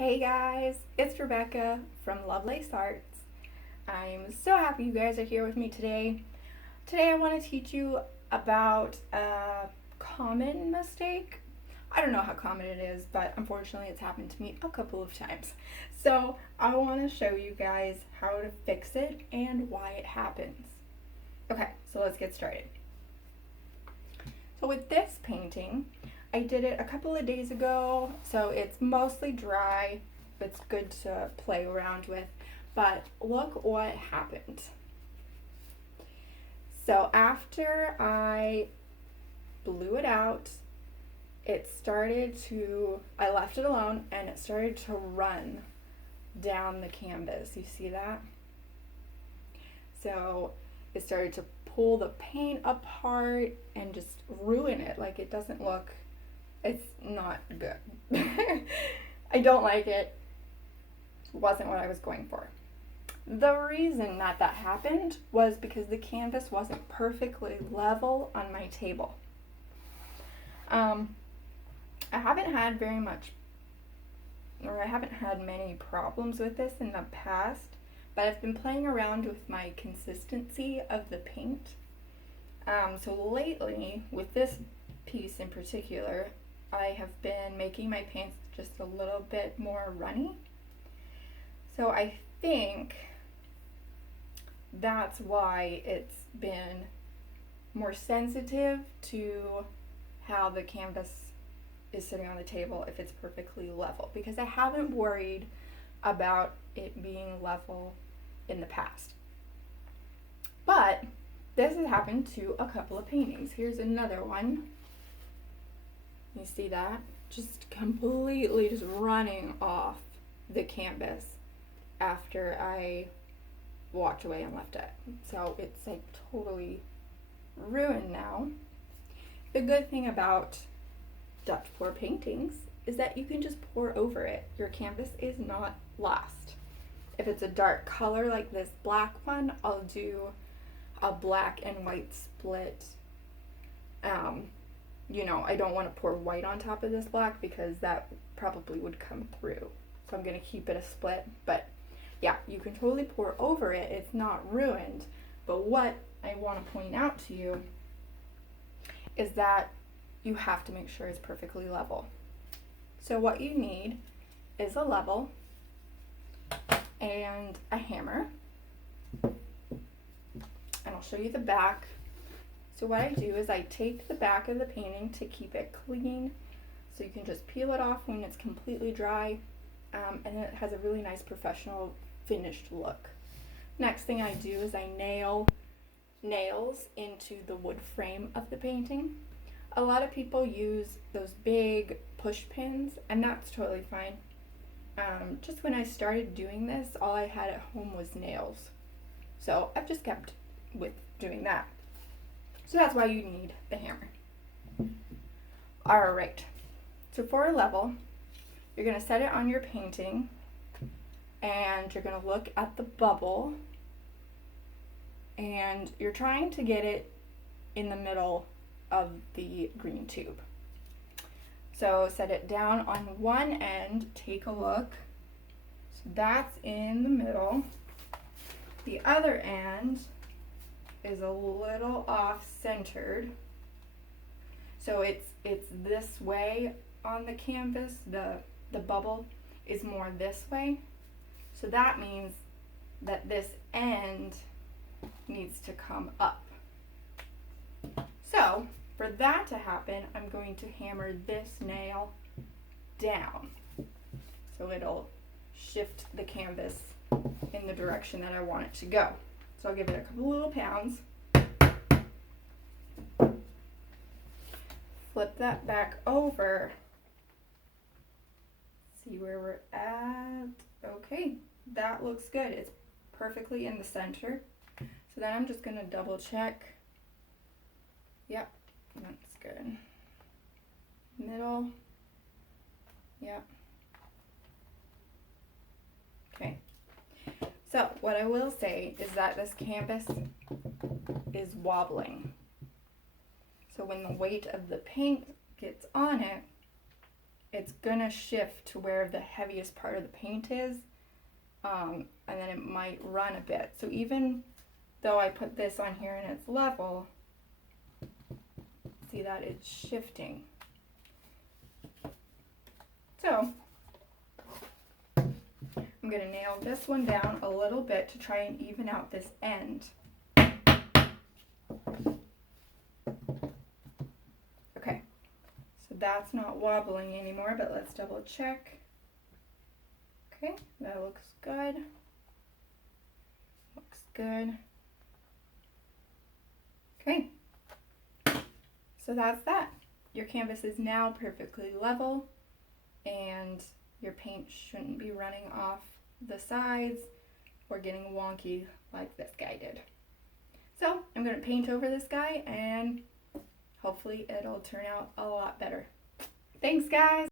Hey guys, it's Rebecca from Lovelace Arts. I'm so happy you guys are here with me today. Today I want to teach you about a common mistake. I don't know how common it is, but unfortunately it's happened to me a couple of times. So I want to show you guys how to fix it and why it happens. Okay, so let's get started. So with this painting, I did it a couple of days ago, so it's mostly dry. It's good to play around with, but look what happened. So after I blew it out, I left it alone and it started to run down the canvas. You see that? So it started to pull the paint apart and just ruin it. Like, it doesn't look, it's not good. I don't like it. It wasn't what I was going for. The reason that happened was because the canvas wasn't perfectly level on my table. I haven't had many problems with this in the past, but I've been playing around with my consistency of the paint. So lately, with this piece in particular, I have been making my paints just a little bit more runny. So I think that's why it's been more sensitive to how the canvas is sitting on the table if it's perfectly level, because I haven't worried about it being level in the past. But this has happened to a couple of paintings. Here's another one. You see that? Just completely just running off the canvas after I walked away and left it. So it's like totally ruined now. The good thing about Dutch pour paintings is that you can just pour over it. Your canvas is not lost. If it's a dark color like this black one, I'll do a black and white split. I don't want to pour white on top of this black because that probably would come through. So I'm going to keep it a split. But yeah, you can totally pour over it. It's not ruined. But what I want to point out to you is that you have to make sure it's perfectly level. So what you need is a level and a hammer. And I'll show you the back. So what I do is I take the back of the painting to keep it clean. So you can just peel it off when it's completely dry. And then it has a really nice professional finished look. Next thing I do is I nail nails into the wood frame of the painting. A lot of people use those big push pins, and that's totally fine. Just when I started doing this, all I had at home was nails. So I've just kept with doing that. So that's why you need the hammer. All right, so for a level, you're gonna set it on your painting and you're gonna look at the bubble and you're trying to get it in the middle of the green tube. So set it down on one end, take a look. So that's in the middle. The other end is a little off-centered. So it's this way on the canvas. The bubble is more this way. So that means that this end needs to come up. So for that to happen, I'm going to hammer this nail down. So it'll shift the canvas in the direction that I want it to go. So I'll give it a couple little pounds. Flip that back over. See where we're at. Okay, that looks good. It's perfectly in the center. So then I'm just gonna double check. Yep, that's good. Middle. Yep. Okay. So what I will say is that this canvas is wobbling. So when the weight of the paint gets on it, it's gonna shift to where the heaviest part of the paint is, and then it might run a bit. So even though I put this on here and it's level, see that it's shifting. So I'm going to nail this one down a little bit to try and even out this end. Okay, so that's not wobbling anymore, but let's double check. Okay, that looks good. Looks good. Okay, so that's that. Your canvas is now perfectly level, and your paint shouldn't be running off the sides or getting wonky like this guy did. So I'm going to paint over this guy and hopefully it'll turn out a lot better. Thanks, guys!